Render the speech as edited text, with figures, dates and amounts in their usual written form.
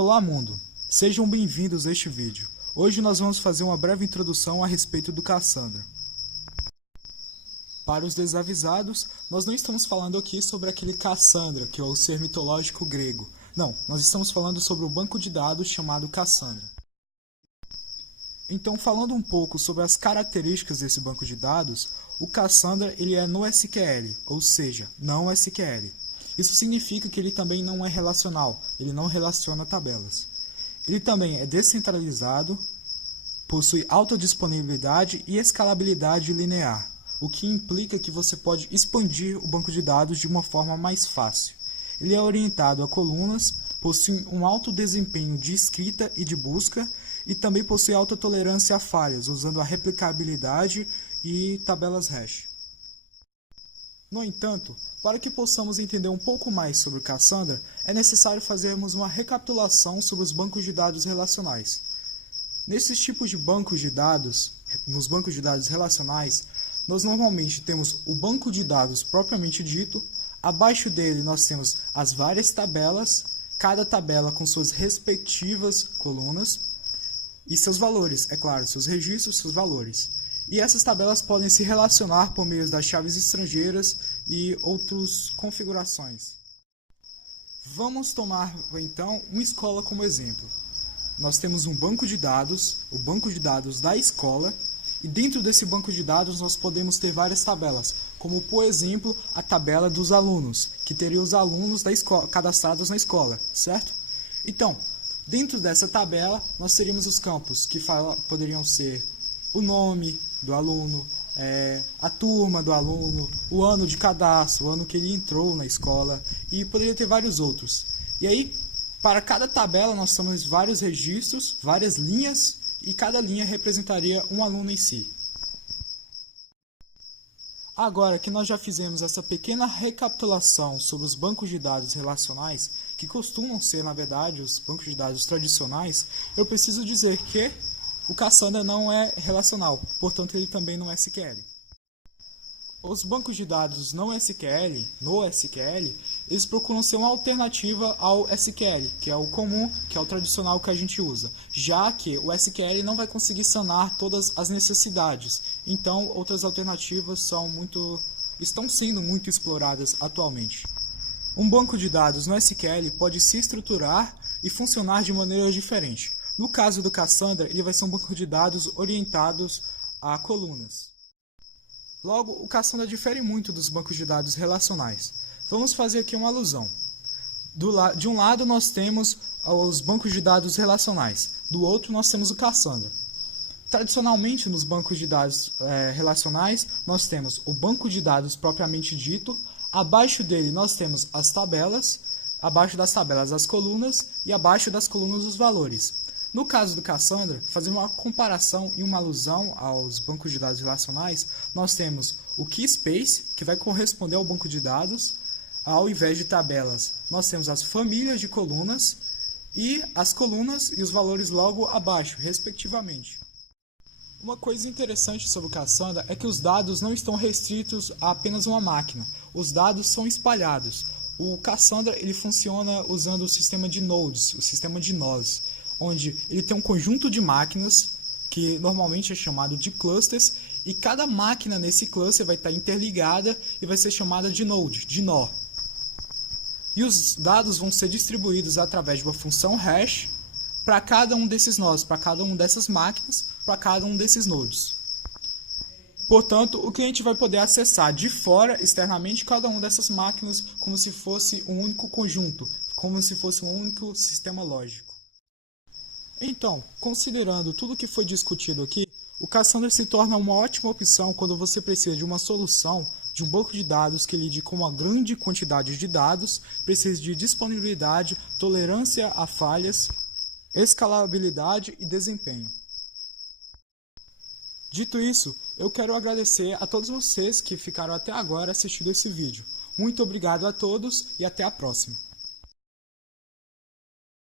Olá mundo, sejam bem-vindos a este vídeo. Hoje nós vamos fazer uma breve introdução a respeito do Cassandra. Para os desavisados, nós não estamos falando aqui sobre aquele Cassandra, que é o ser mitológico grego. Não, nós estamos falando sobre o banco de dados chamado Cassandra. Então, falando um pouco sobre as características desse banco de dados, o Cassandra ele é NoSQL, ou seja, não SQL. Isso significa que ele também não é relacional, ele não relaciona tabelas. Ele também é descentralizado, possui alta disponibilidade e escalabilidade linear, o que implica que você pode expandir o banco de dados de uma forma mais fácil. Ele é orientado a colunas, possui um alto desempenho de escrita e de busca, e também possui alta tolerância a falhas, usando a replicabilidade e tabelas hash. No entanto, para que possamos entender um pouco mais sobre o Cassandra, é necessário fazermos uma recapitulação sobre os bancos de dados relacionais. Nesses tipos de bancos de dados, nos bancos de dados relacionais, nós normalmente temos o banco de dados propriamente dito, abaixo dele nós temos as várias tabelas, cada tabela com suas respectivas colunas, e seus valores, é claro, seus registros, seus valores. E essas tabelas podem se relacionar por meio das chaves estrangeiras e outras configurações. Vamos tomar, então, uma escola como exemplo. Nós temos um banco de dados, o banco de dados da escola, e dentro desse banco de dados nós podemos ter várias tabelas, como, por exemplo, a tabela dos alunos, que teria os alunos da escola, cadastrados na escola, certo? Então, dentro dessa tabela, nós teríamos os campos, que poderiam ser o nome do aluno, a turma do aluno, o ano de cadastro, o ano que ele entrou na escola, e poderia ter vários outros. E aí, para cada tabela, nós temos vários registros, várias linhas, e cada linha representaria um aluno em si. Agora que nós já fizemos essa pequena recapitulação sobre os bancos de dados relacionais, que costumam ser, na verdade, os bancos de dados tradicionais, eu preciso dizer que o Cassandra não é relacional, portanto ele também não é SQL. Os bancos de dados não SQL, no SQL, eles procuram ser uma alternativa ao SQL, que é o comum, que é o tradicional que a gente usa, já que o SQL não vai conseguir sanar todas as necessidades, então outras alternativas estão sendo muito exploradas atualmente. Um banco de dados no SQL pode se estruturar e funcionar de maneira diferente. No caso do Cassandra, ele vai ser um banco de dados orientados a colunas. Logo, o Cassandra difere muito dos bancos de dados relacionais. Vamos fazer aqui uma alusão. De um lado nós temos os bancos de dados relacionais, do outro nós temos o Cassandra. Tradicionalmente, nos bancos de dados relacionais, nós temos o banco de dados propriamente dito, abaixo dele nós temos as tabelas, abaixo das tabelas as colunas e abaixo das colunas os valores. No caso do Cassandra, fazendo uma comparação e uma alusão aos bancos de dados relacionais, nós temos o keyspace, que vai corresponder ao banco de dados. Ao invés de tabelas, nós temos as famílias de colunas e as colunas e os valores logo abaixo, respectivamente. Uma coisa interessante sobre o Cassandra é que os dados não estão restritos a apenas uma máquina. Os dados são espalhados. O Cassandra ele funciona usando o sistema de nodes, o sistema de nós, onde ele tem um conjunto de máquinas, que normalmente é chamado de clusters, e cada máquina nesse cluster vai estar interligada e vai ser chamada de node, de nó. E os dados vão ser distribuídos através de uma função hash para cada um desses nós, para cada uma dessas máquinas, para cada um desses nodes. Portanto, o cliente vai poder acessar de fora, externamente, cada uma dessas máquinas como se fosse um único conjunto, como se fosse um único sistema lógico. Então, considerando tudo que foi discutido aqui, o Cassandra se torna uma ótima opção quando você precisa de uma solução de um banco de dados que lide com uma grande quantidade de dados, precisa de disponibilidade, tolerância a falhas, escalabilidade e desempenho. Dito isso, eu quero agradecer a todos vocês que ficaram até agora assistindo esse vídeo. Muito obrigado a todos e até a próxima.